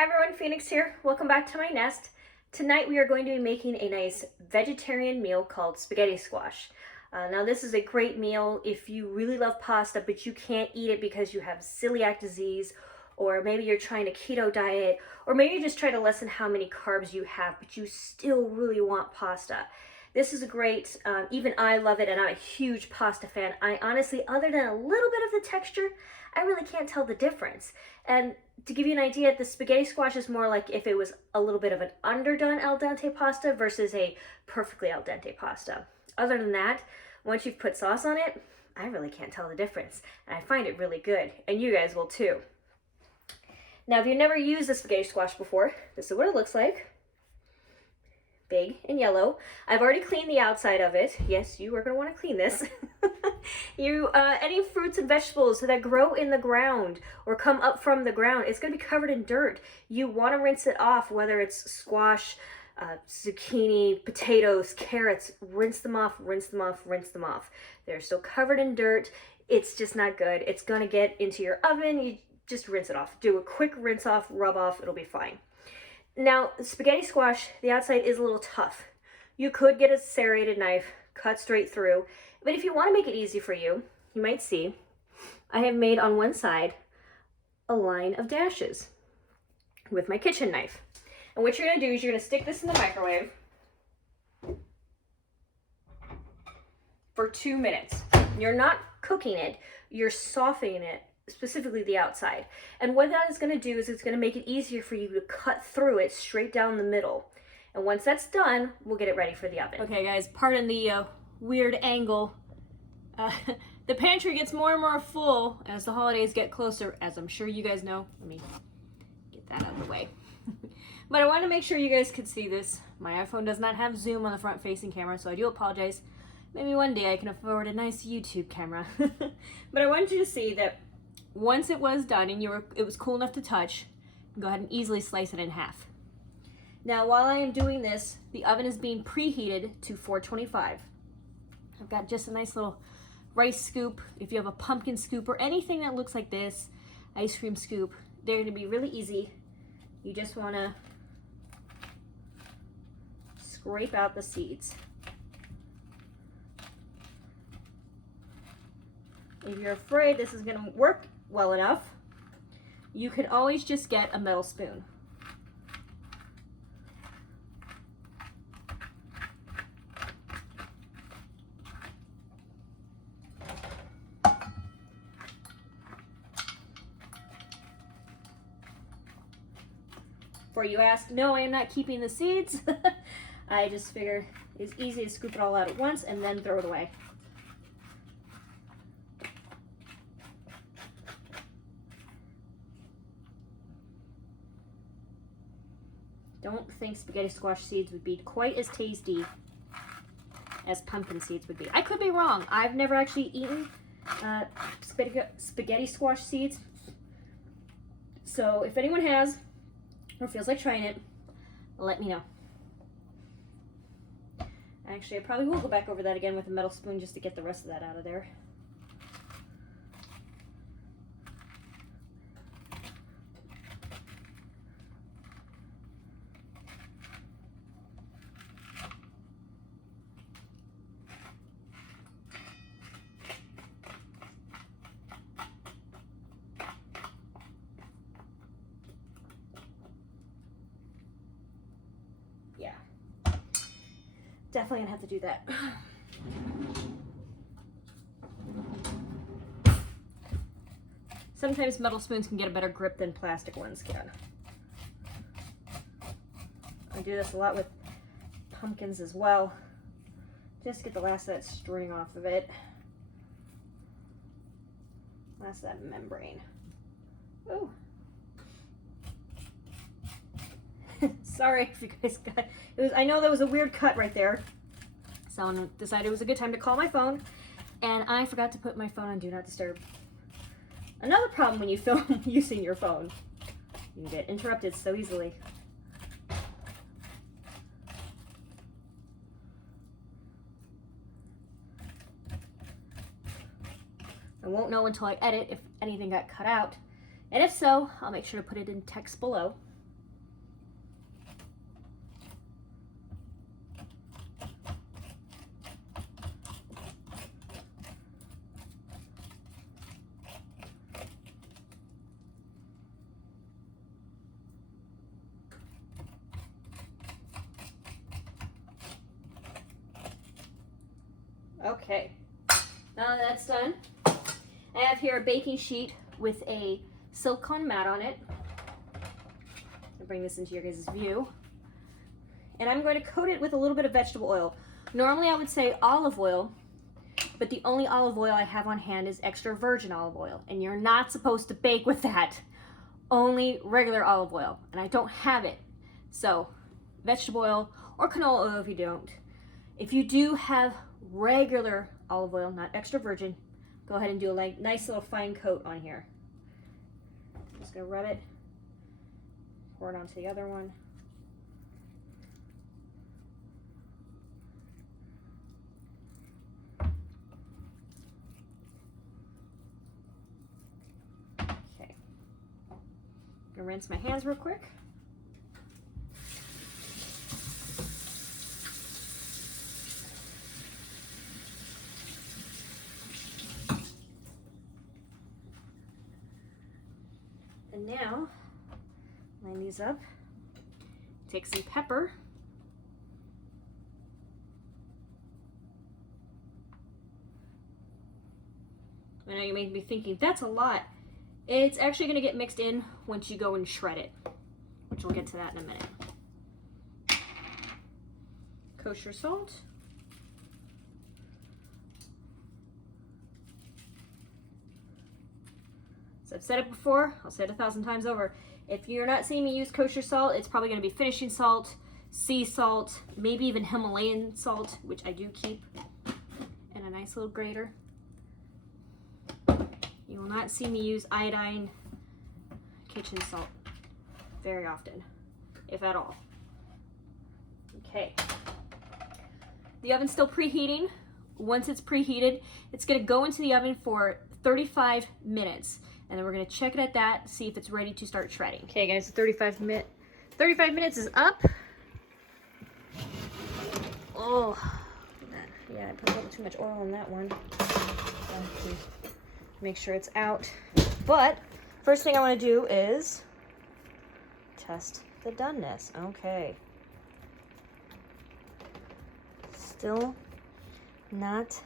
Hi everyone, Phoenix here. Welcome back to my nest. Tonight we are going to be making a nice vegetarian meal called spaghetti squash. Now this is a great meal if you really love pasta but you can't eat it because you have celiac disease, or maybe you're trying a keto diet, or maybe you're just trying to lessen how many carbs you have but you still really want pasta. This is a great, even I love it, and I'm a huge pasta fan. I honestly, other than a little bit of the texture, I really can't tell the difference. And to give you an idea, the spaghetti squash is more like if it was a little bit of an underdone al dente pasta versus a perfectly al dente pasta. Other than that, once you've put sauce on it, I really can't tell the difference. And I find it really good, and you guys will too. Now, if you've never used a spaghetti squash before, this is what it looks like. Big and yellow. I've already cleaned the outside of it. Yes, you are going to want to clean this. Any fruits and vegetables that grow in the ground or come up from the ground, it's going to be covered in dirt. You want to rinse it off, whether it's squash, zucchini, potatoes, carrots. Rinse them off, rinse them off, rinse them off. They're still covered in dirt. It's just not good. It's going to get into your oven. You just rinse it off. Do a quick rinse off, rub off. It'll be fine. Now, spaghetti squash, the outside is a little tough. You could get a serrated knife, cut straight through, but if you want to make it easy for you, you might see I have made on one side a line of dashes with my kitchen knife. And what you're going to do is you're going to stick this in the microwave for 2 minutes. You're not cooking it, you're softening it, specifically the outside. And what that is going to do is it's going to make it easier for you to cut through it straight down the middle. And once that's done, we'll get it ready for the oven. Okay guys, pardon the weird angle. The pantry gets more and more full as the holidays get closer, as I'm sure you guys know. Let me get that out of the way. But I want to make sure you guys could see this. My iPhone does not have zoom on the front facing camera, so I do apologize. Maybe one day I can afford a nice YouTube camera. But I want you to see that once it was done and it was cool enough to touch, go ahead and easily slice it in half. Now, while I am doing this, the oven is being preheated to 425. I've got just a nice little rice scoop. If you have a pumpkin scoop or anything that looks like this, ice cream scoop, they're going to be really easy. You just want to scrape out the seeds. If you're afraid this is going to work well enough, you could always just get a metal spoon. Before you ask, no, I am not keeping the seeds. I just figure it's easy to scoop it all out at once and then throw it away. Don't think spaghetti squash seeds would be quite as tasty as pumpkin seeds would be. I could be wrong. I've never actually eaten spaghetti squash seeds. So if anyone has or feels like trying it, let me know. Actually, I probably will go back over that again with a metal spoon just to get the rest of that out of there. Yeah, definitely gonna have to do that. Sometimes metal spoons can get a better grip than plastic ones can. I do this a lot with pumpkins as well. Just get the last of that string off of it. Last of that membrane. Oh. Sorry if you guys got it. I know that was a weird cut right there. Someone decided it was a good time to call my phone, and I forgot to put my phone on Do Not Disturb. Another problem when you film using your phone, you get interrupted so easily. I won't know until I edit if anything got cut out, and if so, I'll make sure to put it in text below. Okay, now that that's done, I have here a baking sheet with a silicone mat on it. I'll bring this into your guys' view. And I'm going to coat it with a little bit of vegetable oil. Normally I would say olive oil, but the only olive oil I have on hand is extra virgin olive oil, and you're not supposed to bake with that. Only regular olive oil, and I don't have it. So vegetable oil or canola oil if you don't. If you do have regular olive oil, not extra virgin, go ahead and do a nice little fine coat on here. Just gonna rub it, pour it onto the other one. Okay, I'm gonna rinse my hands real quick. And now, line these up, take some pepper, I know you may be thinking, that's a lot. It's actually going to get mixed in once you go and shred it, which we'll get to that in a minute. Kosher salt. So I've said it before, I'll say it 1,000 times over. If you're not seeing me use kosher salt, it's probably going to be finishing salt, sea salt, maybe even Himalayan salt, which I do keep, and a nice little grater. You will not see me use iodine kitchen salt very often, if at all. Okay. The oven's still preheating. Once it's preheated, it's going to go into the oven for 35 minutes. And then we're going to check it at that, see if it's ready to start shredding. Okay guys, 35 minutes is up. Oh, yeah, I put a little too much oil on that one. Make sure it's out. But first thing I want to do is test the doneness. Okay. Still not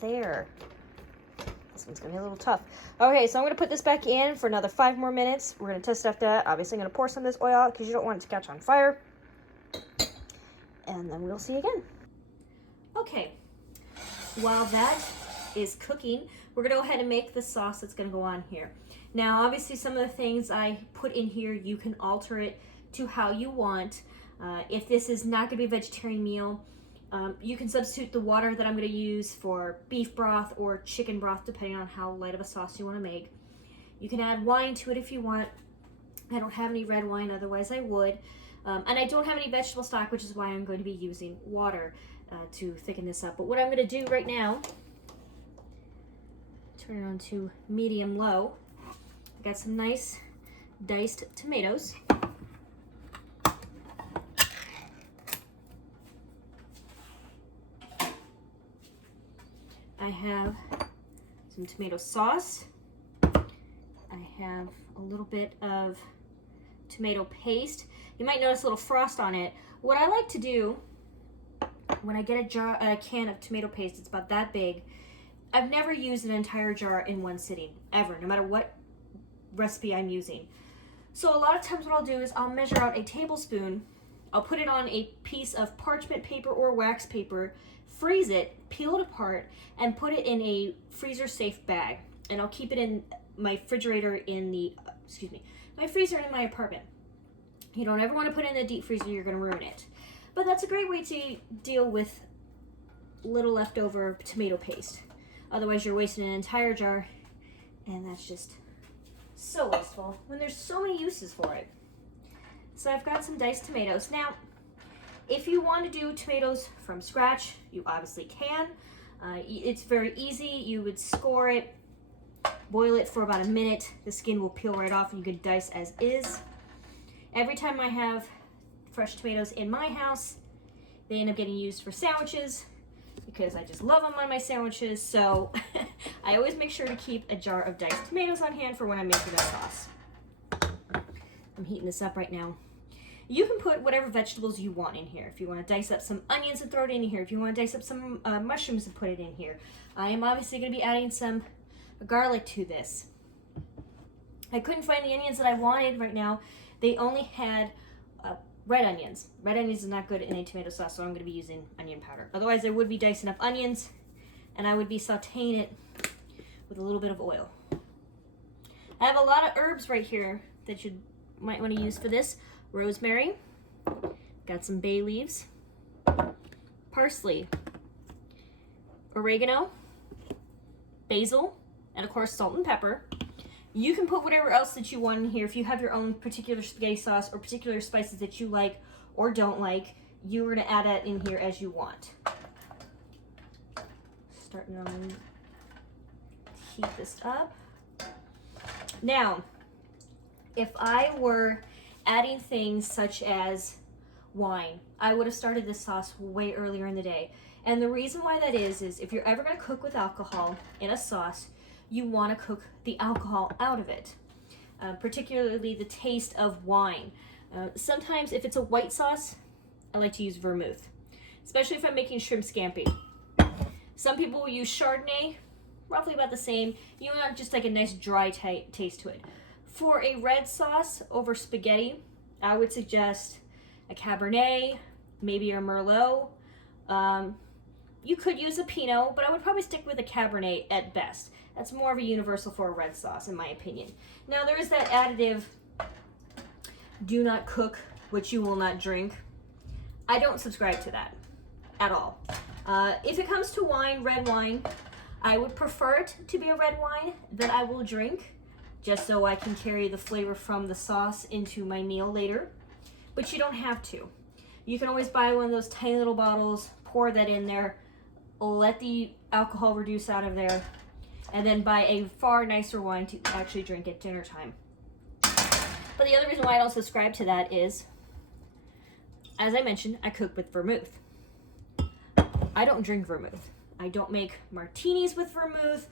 there. This one's gonna be a little tough. Okay, so I'm gonna put this back in for another 5 more minutes. We're gonna test after that. Obviously, I'm gonna pour some of this oil out because you don't want it to catch on fire. And then we'll see again. Okay, while that is cooking, we're gonna go ahead and make the sauce that's gonna go on here. Now, obviously, some of the things I put in here, you can alter it to how you want. If this is not gonna be a vegetarian meal, you can substitute the water that I'm going to use for beef broth or chicken broth, depending on how light of a sauce you want to make. You can add wine to it if you want. I don't have any red wine, otherwise I would. And I don't have any vegetable stock, which is why I'm going to be using water to thicken this up. But what I'm going to do right now, turn it on to medium-low. I got some nice diced tomatoes. I have some tomato sauce. I have a little bit of tomato paste. You might notice a little frost on it. What I like to do when I get a can of tomato paste, it's about that big. I've never used an entire jar in one sitting, ever, no matter what recipe I'm using. So a lot of times what I'll do is I'll measure out a tablespoon. I'll put it on a piece of parchment paper or wax paper, freeze it, peel it apart, and put it in a freezer safe bag. And I'll keep it in my refrigerator in the, my freezer in my apartment. You don't ever want to put it in the deep freezer, you're gonna ruin it. But that's a great way to deal with little leftover tomato paste. Otherwise you're wasting an entire jar, and that's just so wasteful when there's so many uses for it. So I've got some diced tomatoes. Now, if you want to do tomatoes from scratch, you obviously can. It's very easy. You would score it, boil it for about a minute. The skin will peel right off and you can dice as is. Every time I have fresh tomatoes in my house, they end up getting used for sandwiches because I just love them on my sandwiches. So I always make sure to keep a jar of diced tomatoes on hand for when I'm making a sauce. I'm heating this up right now. You can put whatever vegetables you want in here. If you want to dice up some onions and throw it in here. If you want to dice up some mushrooms and put it in here. I am obviously going to be adding some garlic to this. I couldn't find the onions that I wanted right now. They only had red onions. Red onions is not good in a tomato sauce, so I'm going to be using onion powder. Otherwise, I would be dicing up onions, and I would be sauteing it with a little bit of oil. I have a lot of herbs right here that you might want to use for this. Rosemary, got some bay leaves, parsley, oregano, basil, and of course salt and pepper. You can put whatever else that you want in here. If you have your own particular spaghetti sauce or particular spices that you like or don't like, you're going to add that in here as you want. Starting to heat this up. Now, if I were adding things such as wine, I would have started this sauce way earlier in the day. And the reason why that is if you're ever going to cook with alcohol in a sauce, you want to cook the alcohol out of it, particularly the taste of wine. Sometimes if it's a white sauce, I like to use vermouth, especially if I'm making shrimp scampi. Some people will use Chardonnay, roughly about the same. You want just like a nice dry taste to it. For a red sauce over spaghetti, I would suggest a Cabernet, maybe a Merlot. You could use a Pinot, but I would probably stick with a Cabernet at best. That's more of a universal for a red sauce, in my opinion. Now, there is that additive, do not cook what you will not drink. I don't subscribe to that at all. If it comes to wine, red wine, I would prefer it to be a red wine that I will drink, just so I can carry the flavor from the sauce into my meal later. But you don't have to. You can always buy one of those tiny little bottles, pour that in there, let the alcohol reduce out of there, and then buy a far nicer wine to actually drink at dinner time. But the other reason why I don't subscribe to that is, as I mentioned, I cook with vermouth. I don't drink vermouth. I don't make martinis with vermouth.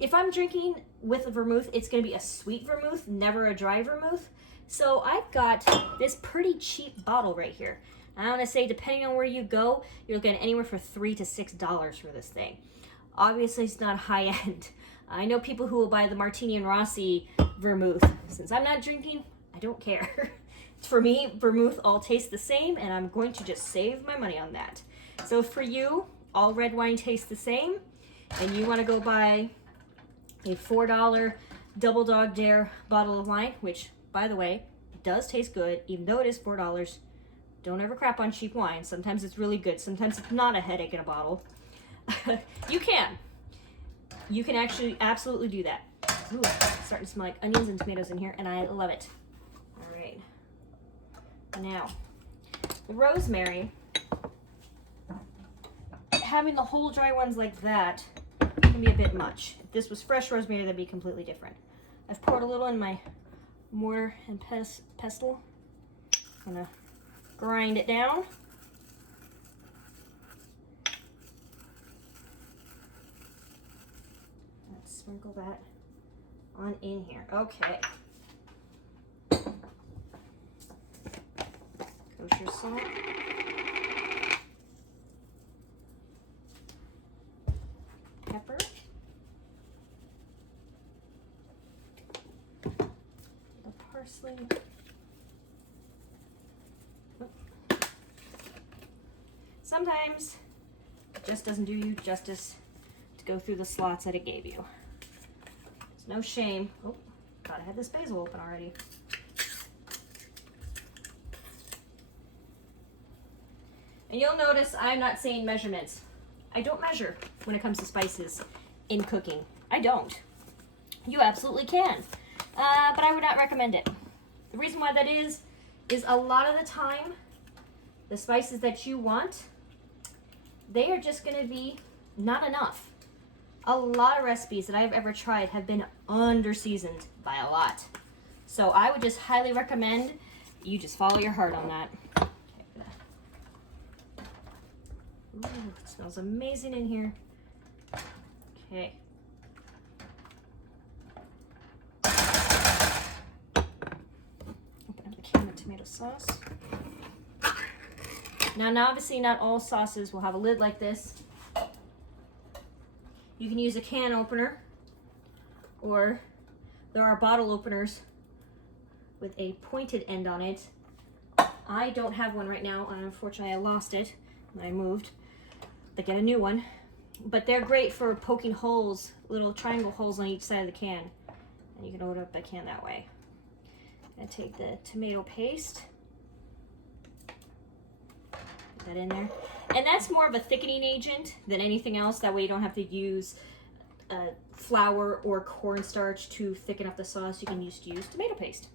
If I'm drinking with a vermouth, it's going to be a sweet vermouth, never a dry vermouth. So I've got this pretty cheap bottle right here. I want to say, depending on where you go, you're looking at anywhere for $3 to $6 for this thing. Obviously, it's not high end. I know people who will buy the Martini and Rossi vermouth. Since I'm not drinking, I don't care. For me, vermouth all tastes the same, and I'm going to just save my money on that. So for you, all red wine tastes the same, and you want to go buy a $4 Double Dog Dare bottle of wine, which, by the way, does taste good, even though it is $4. Don't ever crap on cheap wine. Sometimes it's really good. Sometimes it's not a headache in a bottle. You can. You can actually absolutely do that. Ooh, it's starting to smell like onions and tomatoes in here, and I love it. All right. Now, the rosemary, having the whole dry ones like that can be a bit much. If this was fresh rosemary, that'd be completely different. I've poured a little in my mortar and pestle. I'm gonna grind it down. Let's sprinkle that on in here. Okay. Kosher salt. Pepper. The parsley. Sometimes it just doesn't do you justice to go through the slots that it gave you. It's no shame. Oh, thought I had this basil open already. And you'll notice I'm not saying measurements. I don't measure when it comes to spices in cooking. I don't. You absolutely can. But I would not recommend it. The reason why that is a lot of the time, the spices that you want, they are just going to be not enough. A lot of recipes that I've ever tried have been under-seasoned by a lot. So I would just highly recommend you just follow your heart on that. Ooh, it smells amazing in here. Okay. Open up the can of tomato of sauce. Now obviously not all sauces will have a lid like this. You can use a can opener, or there are bottle openers with a pointed end on it. I don't have one right now, and unfortunately I lost it when I moved. But get a new one. But they're great for poking holes, little triangle holes on each side of the can. And you can open up the can that way. I'm gonna take the tomato paste. Put that in there. And that's more of a thickening agent than anything else. That way you don't have to use flour or cornstarch to thicken up the sauce. You can just use tomato paste.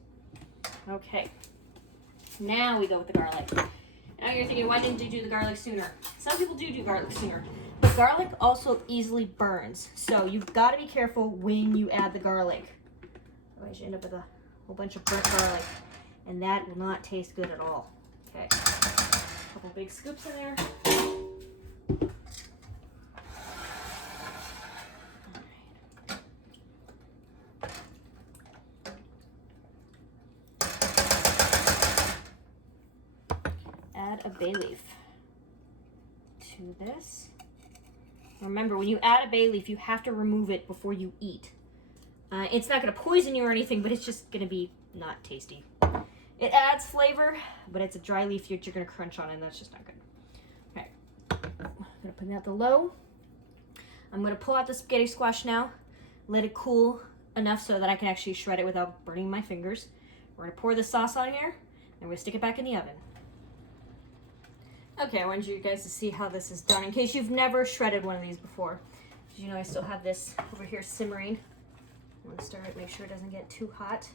Okay. Now we go with the garlic. Now you're thinking, why didn't they do the garlic sooner? Some people do garlic sooner. But garlic also easily burns. So you've got to be careful when you add the garlic. Otherwise you end up with a whole bunch of burnt garlic. And that will not taste good at all. Okay. A couple big scoops in there. Add a bay leaf to this. Remember, when you add a bay leaf, you have to remove it before you eat. It's not going to poison you or anything, but it's just going to be not tasty. It adds flavor, but it's a dry leaf that you're going to crunch on, and that's just not good. Okay, I'm going to put that to low. I'm going to pull out the spaghetti squash now, let it cool enough so that I can actually shred it without burning my fingers. We're going to pour the sauce on here, and we're going to stick it back in the oven. Okay, I wanted you guys to see how this is done in case you've never shredded one of these before. As you know, I still have this over here simmering. I'm gonna stir it, make sure it doesn't get too hot.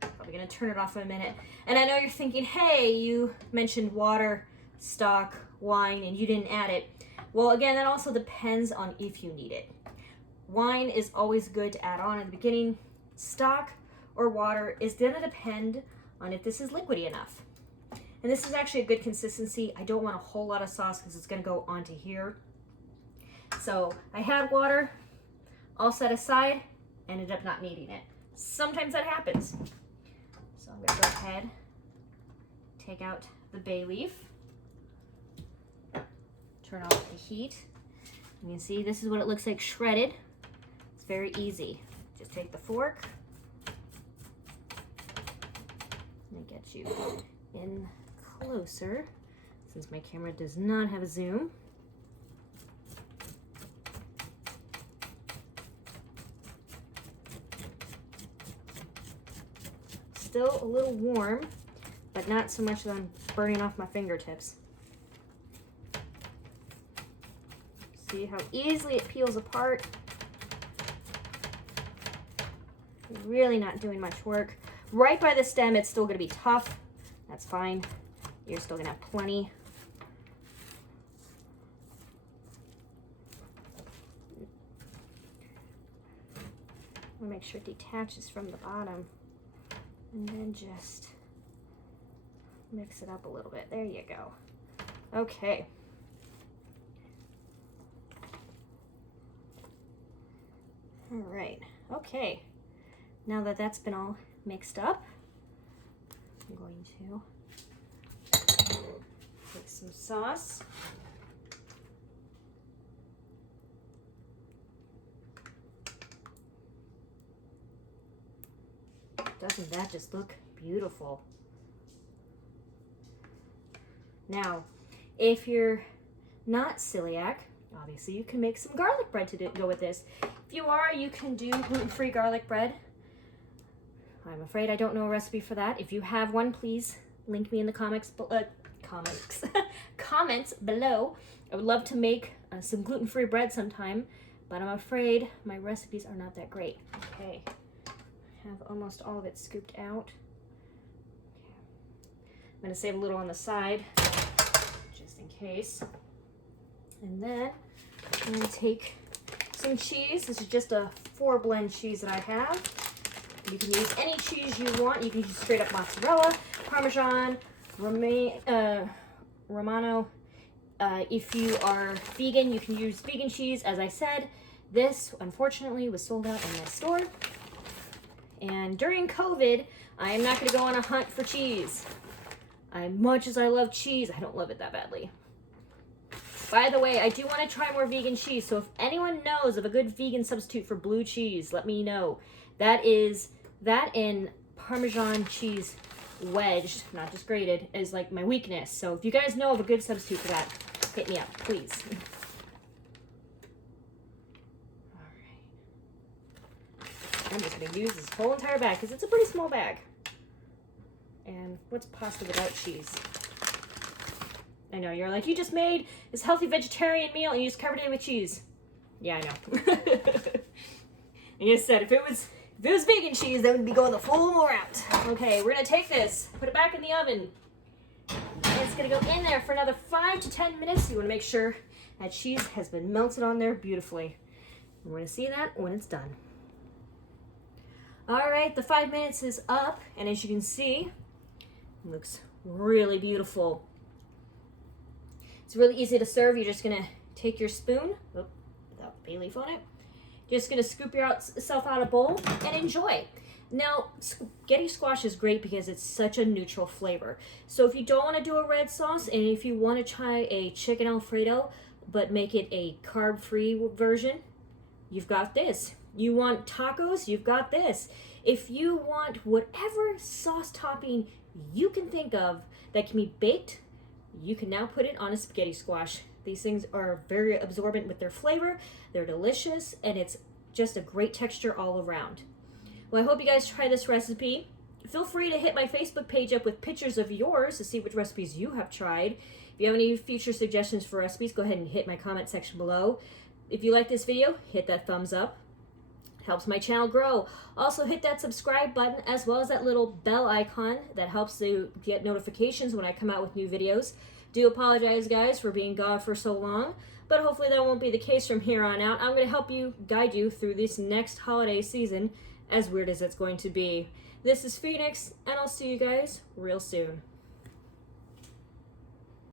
Probably gonna turn it off in a minute. And I know you're thinking, hey, you mentioned water, stock, wine, and you didn't add it. Well, again, that also depends on if you need it. Wine is always good to add on at the beginning. Stock or water is gonna depend on if this is liquidy enough. And this is actually a good consistency. I don't want a whole lot of sauce because it's going to go onto here. So I had water all set aside, ended up not needing it. Sometimes that happens. So I'm going to go ahead, take out the bay leaf, turn off the heat. You can see this is what it looks like shredded. It's very easy. Just take the fork and get you in closer, since my camera does not have a zoom. Still a little warm, but not so much that I'm burning off my fingertips. See how easily it peels apart. Really not doing much work. Right by the stem, it's still going to be tough. That's fine. You're still gonna have plenty. I'll make sure it detaches from the bottom. And then just mix it up a little bit. There you go. Okay. All right. Okay. Now that that's been all mixed up, I'm going to take some sauce. Doesn't that just look beautiful? Now, if you're not celiac, obviously you can make some garlic bread to go with this. If you are, you can do gluten-free garlic bread. I'm afraid I don't know a recipe for that. If you have one, please link me in the comments below. I would love to make some gluten-free bread sometime, but I'm afraid my recipes are not that great. Okay, I have almost all of it scooped out. Okay. I'm gonna save a little on the side, just in case. And then I'm gonna take some cheese. This is just a 4-blend cheese that I have. You can use any cheese you want. You can use straight up mozzarella, Parmesan, Romano. If you are vegan, you can use vegan cheese. As I said, this unfortunately was sold out in my store. And during COVID, I am not going to go on a hunt for cheese. Much as I love cheese, I don't love it that badly. By the way, I do want to try more vegan cheese, so if anyone knows of a good vegan substitute for blue cheese, let me know. That and Parmesan cheese wedged, not just grated, is like my weakness. So if you guys know of a good substitute for that, hit me up, please. I'm just going to use this whole entire bag because it's a pretty small bag. And what's pasta without cheese? I know, you're like, you just made this healthy vegetarian meal and you just covered it with cheese. Yeah, I know. Like I said, if it was vegan cheese, that would be going the full route. Okay, we're going to take this, put it back in the oven. And it's going to go in there for another 5 to 10 minutes. You want to make sure that cheese has been melted on there beautifully. And we're going to see that when it's done. All right, the 5 minutes is up, and as you can see, it looks really beautiful. It's really easy to serve. You're just gonna take your spoon, without the bay leaf on it, just gonna scoop yourself out a bowl and enjoy. Now, spaghetti squash is great because it's such a neutral flavor. So if you don't want to do a red sauce, and if you want to try a chicken Alfredo, but make it a carb-free version, you've got this. You want tacos? You've got this. If you want whatever sauce topping you can think of that can be baked, you can now put it on a spaghetti squash. These things are very absorbent with their flavor. They're delicious, and it's just a great texture all around. Well, I hope you guys try this recipe. Feel free to hit my Facebook page up with pictures of yours to see which recipes you have tried. If you have any future suggestions for recipes, go ahead and hit my comment section below. If you like this video, hit that thumbs up. Helps my channel grow. Also hit that subscribe button as well as that little bell icon that helps to get notifications when I come out with new videos. Do apologize, guys, for being gone for so long, but hopefully that won't be the case from here on out. I'm going to help you, guide you through this next holiday season, as weird as it's going to be. This is Phoenix, and I'll see you guys real soon.